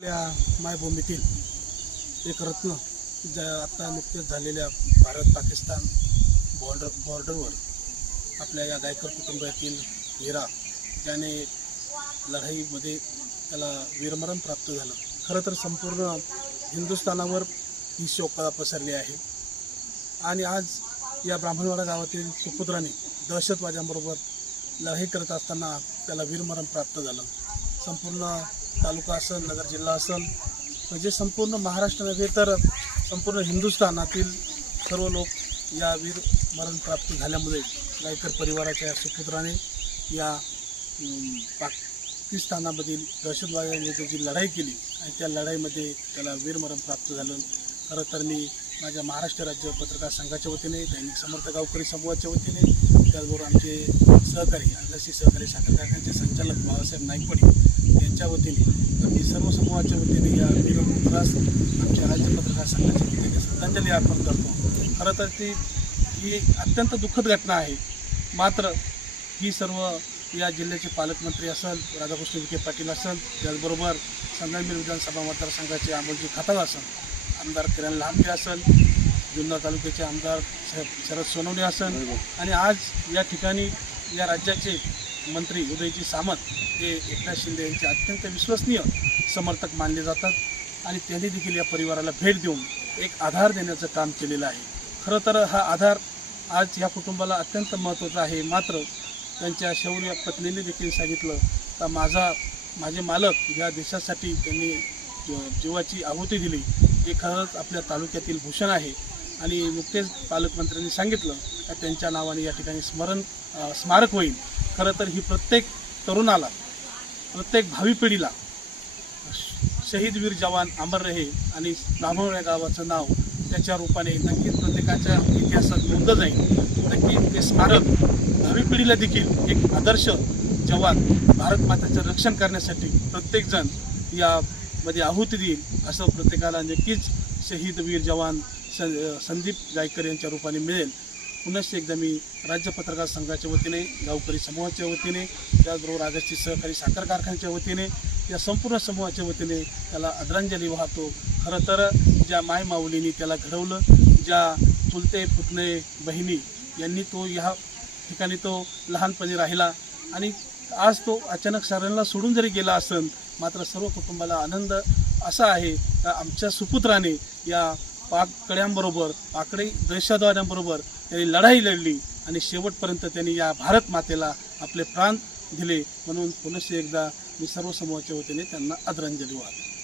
आपल्या मायभूमीतील एक रत्न ज्या आत्ता नुकतेच झालेल्या भारत पाकिस्तान बॉर्डर बॉर्डरवर आपल्या या गायकर कुटुंबातील हिरा ज्याने लढाईमध्ये त्याला वीरमरण प्राप्त झालं. खरं तर संपूर्ण हिंदुस्थानावर ही शोकला पसरली आहे. आणि आज या ब्राह्मणवाडा गावातील सुपुत्राने दहशतवाद्यांबरोबर लढाई करत असताना त्याला वीरमरण प्राप्त झालं. संपूर्ण तालुका असेल नगर जिल्हा असेल म्हणजे संपूर्ण महाराष्ट्र नव्हे तर संपूर्ण हिंदुस्थानातील सर्व लोक या वीर मरण प्राप्त झाल्यामुळे गायकर परिवाराच्या सुपुत्राने या पाकिस्तानामधील दहशतवाद्यांनी जी लढाई केली आणि त्या लढाईमध्ये त्याला वीरमरण प्राप्त झालं. खरं तर मी माझ्या महाराष्ट्र राज्य पत्रकार संघाच्या वतीने दैनिक समर्थ गावकरी समूहाच्या वतीने त्याचबरोबर आमचे सहकारी आदिवासी सहकारी साखर कारखान्याचे संचालक बाबासाहेब नाईकवाडी यांच्या वतीने मी सर्व समूहाच्या वतीने या वीरपुत्रास आमच्या राज्य पत्रकार संघाच्या वतीने श्रद्धांजली अर्पण करतो. खरं तर ती ही अत्यंत दुःखद घटना आहे. मात्र ही सर्व या जिल्ह्याचे पालकमंत्री असेल राधाकृष्ण विखे पाटील असेल त्याचबरोबर संगमनेर विधानसभा मतदारसंघाचे आमोलजी खाताळ असेल आमदार किरण लांबे असेल जुन्नर तालुक्याचे आमदार शरद सोनवणे असेल आणि आज या ठिकाणी या राज्याचे मंत्री उदयजी सामंत हे एकनाथ शिंदे यांचे अत्यंत विश्वसनीय समर्थक मानले जातात आणि त्यांनी देखील या परिवाराला भेट देऊन एक आधार देण्याचं काम केलेलं आहे. खरं तर हा आधार आज या कुटुंबाला अत्यंत महत्त्वाचा आहे. मात्र त्यांच्या शौर्य पत्नीने देखील सांगितलं का माझा माझे मालक या देशासाठी त्यांनी जीवाची आहुती दिली हे खरंच आपल्या तालुक्यातील भूषण आहे. आणि नुकतेच पालकमंत्र्यांनी सांगितलं का त्यांच्या नावाने या ठिकाणी स्मरण स्मारक होईल. खरं तर ही प्रत्येक तरुणाला प्रत्येक भावी पिढीला शहीद वीर जवान अमर रहे आणि ब्राह्मण या गावाचं नाव त्याच्या रूपाने नक्कीच प्रत्येकाच्या इतिहासात नोंद जाईल. नक्की ते स्मारक भावी पिढीला देखील एक आदर्श जवान भारत मातेचं रक्षण करण्यासाठी प्रत्येकजण यामध्ये आहुती देईल असं प्रत्येकाला नक्कीच शहीद वीर जवान स संदीप गायकर यांच्या रूपाने मिळेल. पुनश्च एकदा मी राज्य पत्रकार संघाच्या वतीने गावकरी समूहाच्या वतीने त्याचबरोबर आगस्ती सहकारी साखर कारखान्याच्या वतीने या संपूर्ण समूहाच्या वतीने त्याला आदरांजली वाहतो. खरं तर ज्या मायमाऊलींनी त्याला घडवलं ज्या चुलते पुतणे बहिणी यांनी तो ह्या ठिकाणी तो लहानपणी राहिला आणि आज तो अचानक साऱ्यांना सोडून जरी गेला असेल मात्र सर्व कुटुंबाला आनंद असा आहे का आमच्या सुपुत्राने या पाककड्यांबरोबर पाकडी दहशतवाद्यांबरोबर त्यांनी लढाई लढली आणि शेवटपर्यंत त्यांनी या भारत मातेला आपले प्राण दिले म्हणून पुनश एकदा मी सर्व समूहाच्या वतीने त्यांना आदरांजली वाहतो.